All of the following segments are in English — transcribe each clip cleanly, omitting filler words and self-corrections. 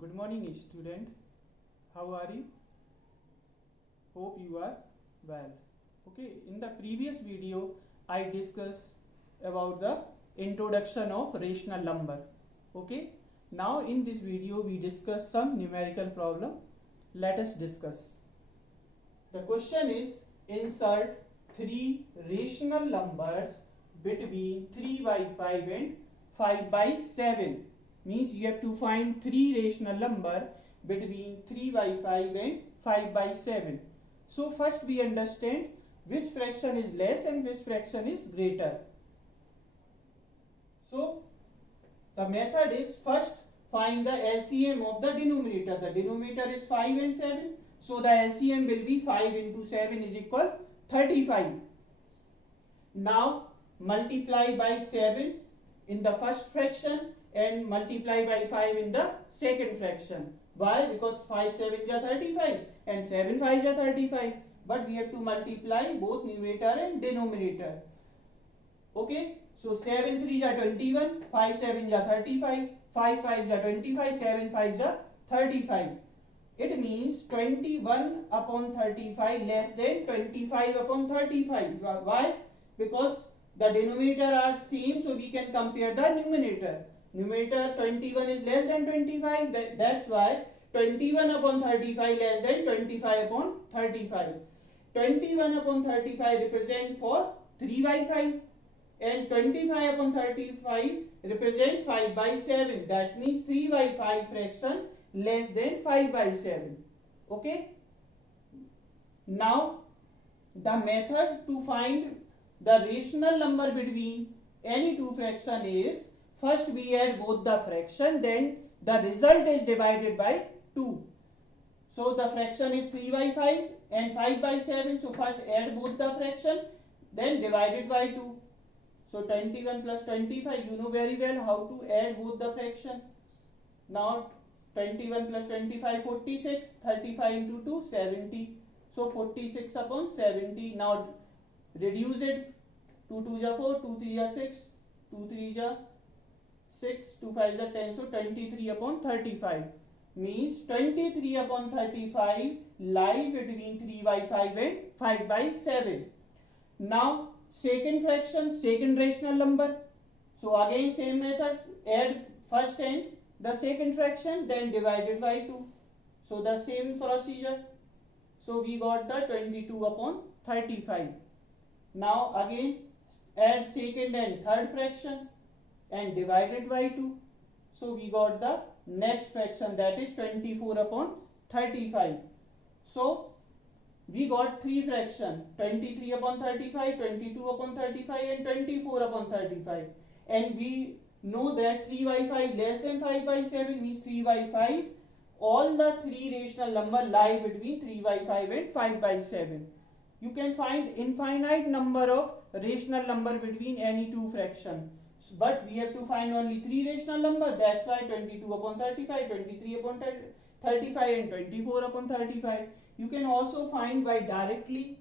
Good morning, student. How are you? Hope you are well. Okay, in the previous video, I discussed about the introduction of rational number. Okay, now in this video, we discuss some numerical problem. Let us discuss. The question is insert three rational numbers between 3 by 5 and 5 by 7. Means you have to find three rational number between 3 by 5 and 5 by 7. So first we understand which fraction is less and which fraction is greater. So the method is first find the LCM of the denominator. The denominator is 5 and 7. So the LCM will be 5 into 7 is equal 35. Now multiply by 7 in the first fraction and multiply by 5 in the second fraction. Why? Because 5 7s are 35 and 7 5s are 35. But we have to multiply both numerator and denominator. Okay. So 7 3s are 21, 5 7s are 35, 5 5s are 25, 7 5s are 35. It means 21 upon 35 less than 25 upon 35. Why? Because the denominator are same, so we can compare the numerator. Numerator 21 is less than 25. That's why 21 upon 35 less than 25 upon 35. 21 upon 35 represent for 3 by 5 and 25 upon 35 represent 5 by 7. That means 3 by 5 fraction less than 5 by 7. Okay. Now the method to find the rational number between any two fraction is first we add both the fraction, then the result is divided by 2. So the fraction is 3 by 5 and 5 by 7. So first add both the fraction, then divide it by 2. So 21 plus 25, you know very well how to add both the fraction. Now 21 plus 25, 46, 35 into 2, 70. So 46 upon 70. Now reduce it. 2 2 are 4, 2 3 are 6, 2 3 are 6, 2 5 are 10. So 23 upon 35. Means 23 upon 35 lie between 3 by 5 and 5 by 7. Now second fraction, second rational number. So again same method, add first and the second fraction, then divided by 2. So the same procedure. So we got the 22 upon 35. Now again add second and third fraction and divided by 2. So we got the next fraction, that is 24 upon 35. So we got three fractions, 23 upon 35, 22 upon 35 and 24 upon 35. And we know that 3 by 5 less than 5 by 7 means 3 by 5. All the three rational numbers lie between 3 by 5 and 5 by 7. You can find infinite number of rational number between any two fractions. But we have to find only three rational numbers. That's why 22 upon 35, 23 upon 35 and 24 upon 35. You can also find by directly.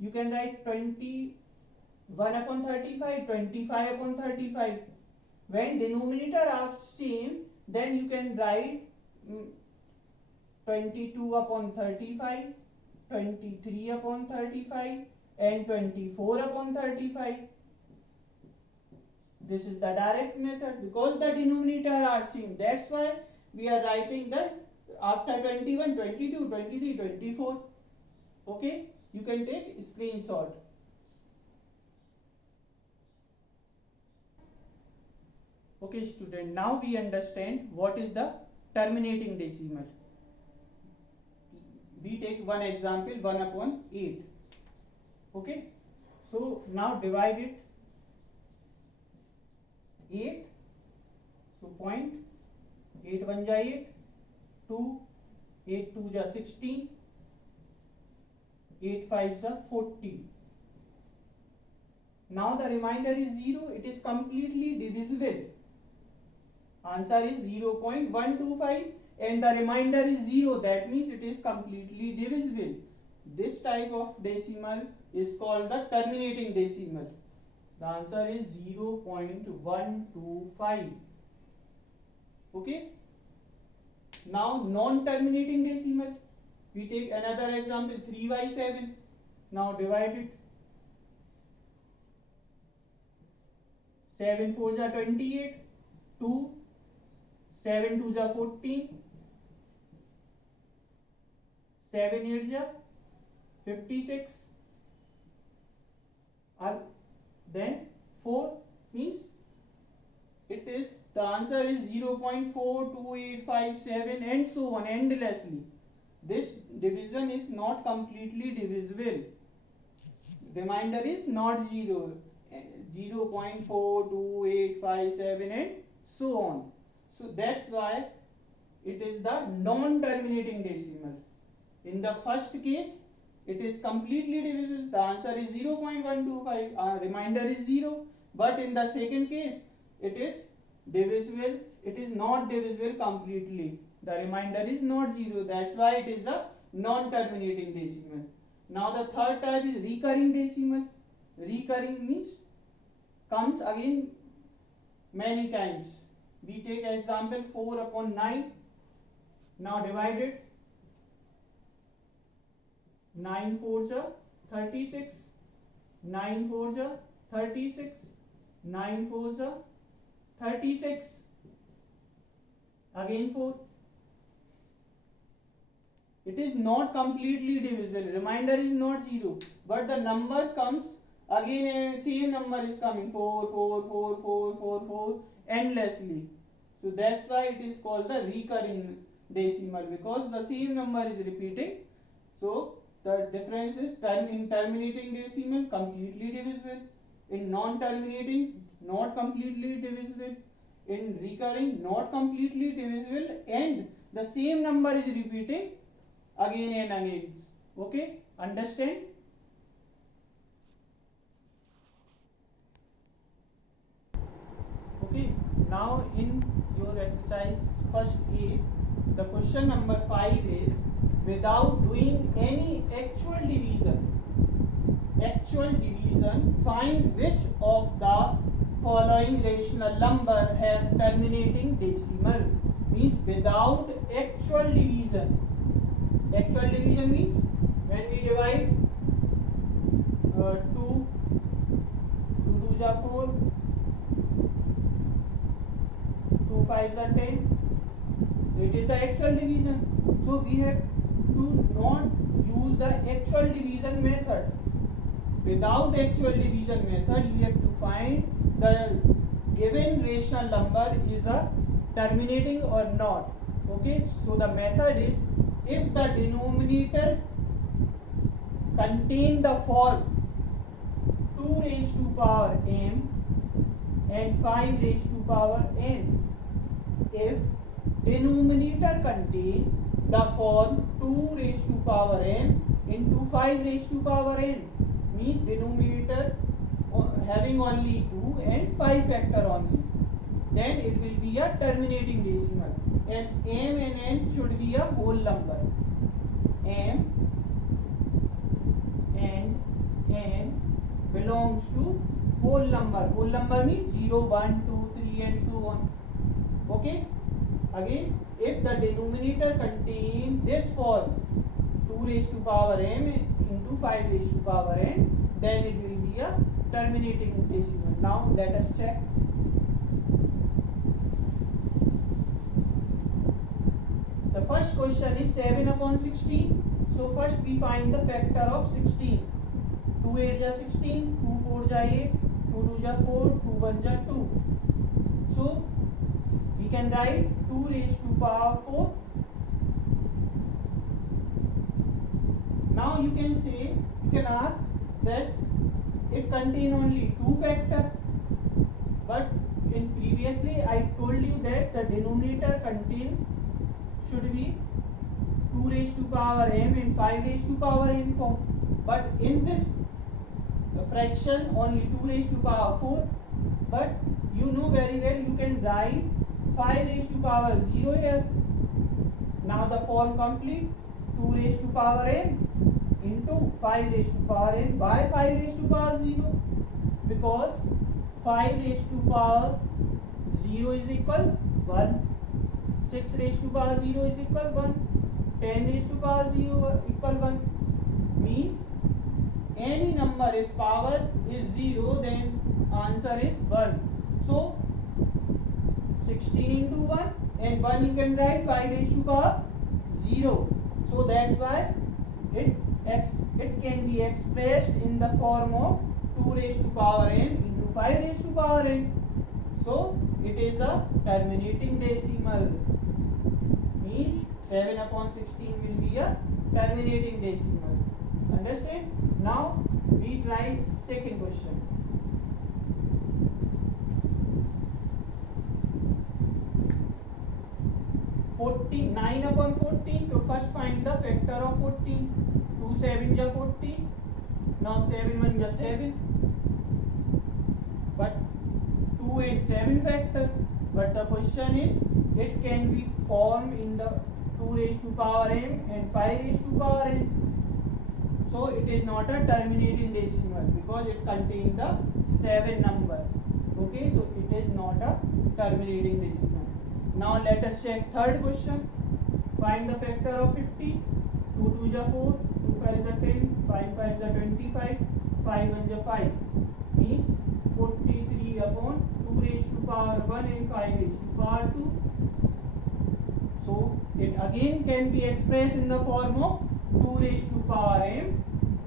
You can write 21 upon 35, 25 upon 35. When denominator are same, then you can write 22 upon 35, 23 upon 35 and 24 upon 35. This is the direct method because the denominator are same. That's why we are writing that after 21, 22, 23, 24. Okay, you can take screenshot. Okay student, now we understand what is the terminating decimal. We take one example, 1 upon 8. Okay, so now divide it 8. So point 8 1 ja 8, 2, 8 2 ja 16, 8 5 ja 40. Now the remainder is 0. It is completely divisible. Answer is 0.125 and the remainder is 0. That means it is completely divisible. This type of decimal is called the terminating decimal. The answer is 0.125. Okay. Now non-terminating decimal. We take another example, 3 by 7. Now divide it. 7 4s are 28. 2. 7 2s are 14. 7 8s are 56. Then 4 means it is the answer is 0.42857 and so on endlessly. This division is not completely divisible. Remainder is not 0. 0.42857 and so on. So that's why it is the non-terminating decimal. In the first case, it is completely divisible. The answer is 0.125. Remainder is 0. But in the second case, it is divisible. It is not divisible completely. The remainder is not 0. That's why it is a non-terminating decimal. Now the third type is recurring decimal. Recurring means comes again many times. We take example 4 upon 9. Now divide it. 9 4s are 36. 9 4s are 36. 9 4s are 36. Again 4. It is not completely divisible. Remainder is not 0. But the number comes again and same number is coming 4, 4, 4, 4, 4, 4 endlessly. So that's why it is called the recurring decimal, because the same number is repeating. So the difference is in terminating decimal completely divisible, in non-terminating not completely divisible, in recurring not completely divisible, and the same number is repeating again and again. Okay, understand? Okay, now in your exercise first A, the question number 5 is, without doing any actual division, find which of the following rational number have terminating decimal. Means without actual division. Actual division means when we divide 2 2s are 4, 2 5s are 10. It is the actual division. So we have to not use the actual division method. Without actual division method, you have to find the given rational number is a terminating or not. Okay, so the method is, if the denominator contain the form 2 raised to power m and 5 raised to power n. If denominator contain the form 2 raised to power m into 5 raised to power n, means denominator having only 2 and 5 factor only, then it will be a terminating decimal, and m and n should be a whole number. M and n belongs to whole number. Whole number means 0, 1, 2, 3 and so on. Okay, again, if the denominator contain this form 2 raised to power m into 5 raised to power n, then it will be a terminating decimal. Now let us check. The first question is 7 upon 16. So first we find the factor of 16. 2 8s are 16, 2 4s are 8, 2 2s are 4, 2 1s are 2. So we can write 2 raised to power 4. Now you can ask that it contain only 2 factor, but in previously I told you that the denominator contain should be 2 raised to power m and 5 raised to power n form, but in this fraction only 2 raised to power 4, but you know very well you can write 5 raised to power 0 here. Now the form complete, 2 raised to power n into 5 raised to power n. Why 5 raised to power 0? Because 5 raised to power 0 is equal 1. 6 raised to power 0 is equal 1. 10 raised to power 0 equal 1. Means any number if power is 0 then answer is 1. So 16 into 1 and 1 you can write 5 raised to power 0. So that's why it can be expressed in the form of 2 raised to power n into 5 raised to power n. So it is a terminating decimal. Means 7 upon 16 will be a terminating decimal. Understand? Now we try second question. 9 upon 14. So first find the factor of 14. 2 7 is 14. Now 7 1 is 7. But 2 and 7 factor. But the question is, it can be formed in the 2 raised to power m and 5 raised to power n. So it is not a terminating decimal because it contains the 7 number. Okay, so it is not a terminating decimal. Now let us check third question. Find the factor of 50. 2 2 is 4, 2 5 is 10, 5 5 is 25, 5 1 is 5. Means 43 upon 2 raised to power 1 and 5 raised to power 2. So it again can be expressed in the form of 2 raised to power m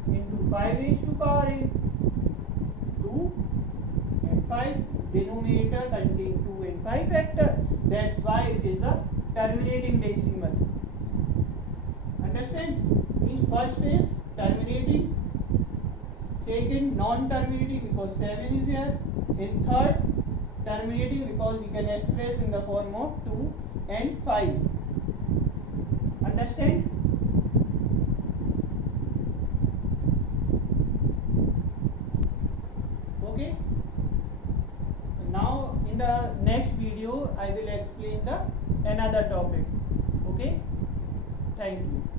into 5 raised to power n. 2 and 5. Denominator contain 2 and 5 factor. That's why it is a terminating decimal. Understand? Means first is terminating, second non-terminating because 7 is here, and third terminating because we can express in the form of 2 and 5. Understand? Okay. Now in the next video I will explain the another topic. Okay. Thank you.